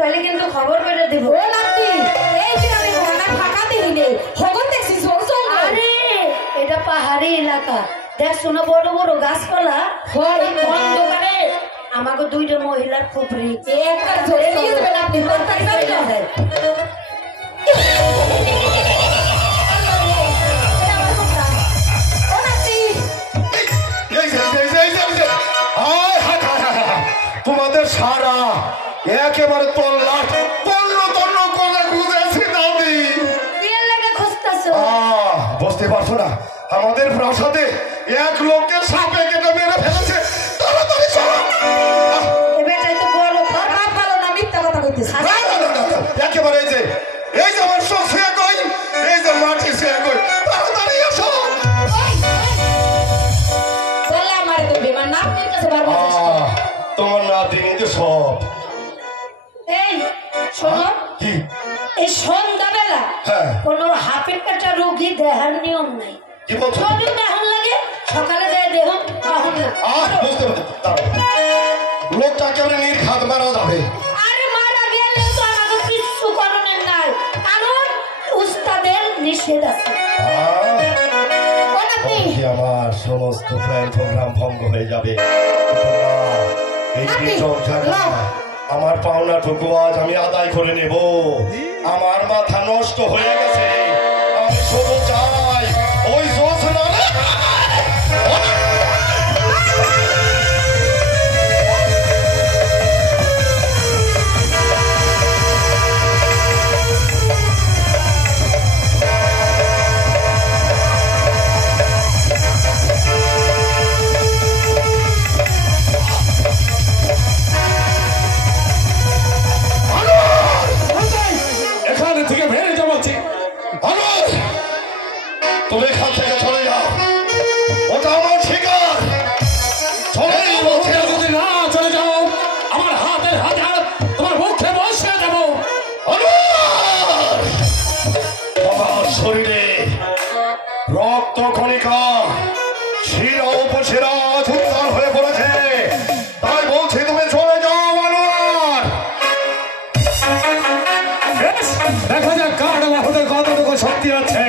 তাহলে কিন্তু খবর করে দেব। ও নাতি এই গ্রামে ঘোড়া ফাঁকা দিইনি খবর দেখছিস জোর জোর। আরে এটা পাহাড়ি এলাকা, দেখ শোনো বড় বড় গাছপালা। অন্ধকারে আমাকে দুইটা মহিলার খুব রিক একটা ধরে নিয়ে যাবেন আপনি তাড়াতাড়ি যাবেন। তোমাদের সারা একেবারে তল্লাট তন্ন তন্ন করে খুঁজেছি দাদি। বিয়ের লাগে খুঁজতেছো? বুঝতে পারছো না আমাদের প্রাসাদে এক লোককে সাপে কেটে মেরে ফেলেছে। তাড়াতাড়ি চলো। এবারটাই তো বড় খারাপ ভালো না মিথ্যা কথা কইতেছ। একেবারে এই যে আমার সব সে কই, এই যে মাটি সে কই, তাড়াতাড়ি এসো। বলে আমারে তো বিমান নাতির কাছে বারবার তোমার নাতিনি তো সব। এই শোনো, কি এই সন্ধ্যাবেলা কোনো হাফের কাটা রোগী দেখার নিয়ম নাই। কি বলছো? যখন দেহন লাগে সকালে যায় দেহ তখন না। বুঝতে পারছি লোকটা কেমন নির্ঘাত মারা যাবে। আরে মারা গেলে তো আমাকে কিচ্ছু করণের নাই, কারণ উস্তাদের নিষেধ আছে। আমার সমস্ত প্ল্যান প্রোগ্রাম ভঙ্গ হয়ে যাবে। এই আমার পাওনাটুকু আজ আমি আদায় করে নেব। আমার মাথা নষ্ট হয়ে গেছে, আমি শুধু চাই ওই জোছনা। তুমি এখান থেকে চলে যাও, ওটা আমার শিকার। যদি না চলে যাও আমার হাতের হাজার তোমার মুখে বসিয়ে দেব। আমার শরীরে রক্ত কণিকা শিরা উপশিরা উত্তাল হয়ে পড়েছে, তাই বলছি তুমি চলে যাও আনোয়ার। দেখা যাক কার আমাদের কতটুকু শক্তি আছে।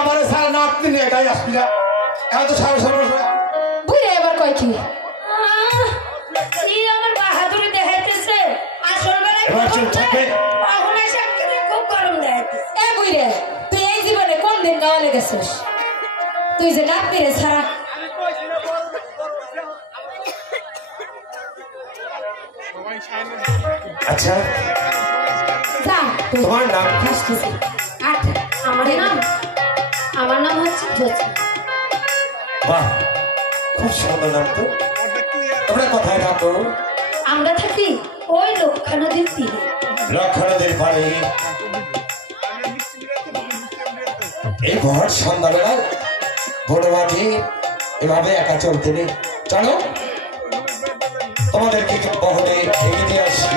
আমার সারা নাতি নিয়ে গায়ে আসবি না, এত সারা সারা বুঝে এবার কয় কি আমার বাহাদুরি দেখাইতেছে, আসল বেলায় এখন এসে খুব গরম দেখাইতেছে। এ বুঝে তুই এই জীবনে কোন দিন গাওয়ালে গেছিস? তুই যে নাতি রে ছাড়া আচ্ছা যা তোমার নাম কি? আমার নাম হচ্ছে জোৎস্না। বাহ, খুব সুন্দর নাম তো। তোমরা কোথায় থাকো? আমরা থাকি ওই লক্ষা নদীর তীরে। লক্ষা নদীর পাড়ে এই ভর সন্ধ্যাবেলায় বড় মাঝি এভাবে একা চলতে নেই। চলো তোমাদেরকে বহরে এগিয়ে দিয়ে আসি।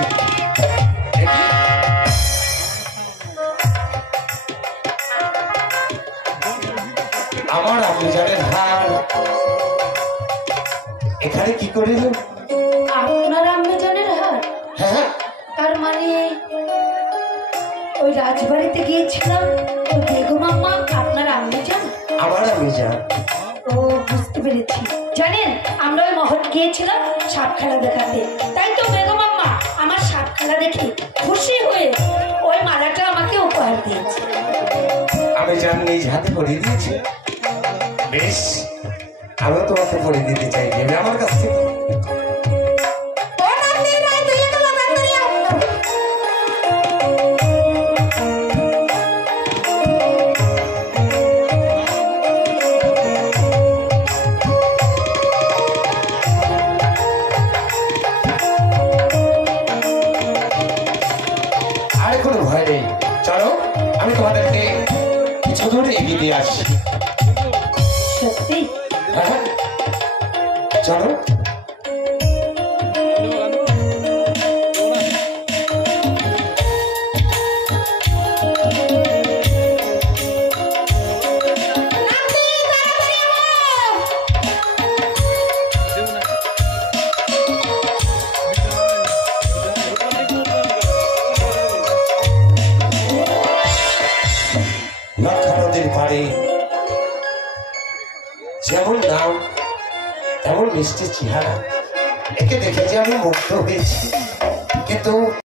আমার আম্মুজানের হার এখানে কি করিল? আপনার আম্মুজানের হার? হ্যাঁ, তার মানে ওই রাজবাড়িতে গিয়েছিলাম, ওই বেগম আম্মা আপনার আম্মুজান? আমার আম্মুজান। ও বুঝতে পেরেছি। জানেন আমরা ওই মহল গিয়েছিলাম সাপ খেলা দেখাতে, তাই তো বেগম আম্মা আমার সাপ খেলা দেখে খুশি হয়ে ওই মালাটা আমাকে উপহার দিয়েছে। আমি জান নিজ হাতে পরিয়ে দিয়েছি। বেশ, আমিও তোমাকে পরিয়ে দিতে চাই, নেবে আমার কাছ থেকে? চলো। লক্ষা নদীর পাড়ে যেমন নাম তেমন মিষ্টি চেহারা, একে দেখে যে আমি মুগ্ধ হয়েছি, কিন্তু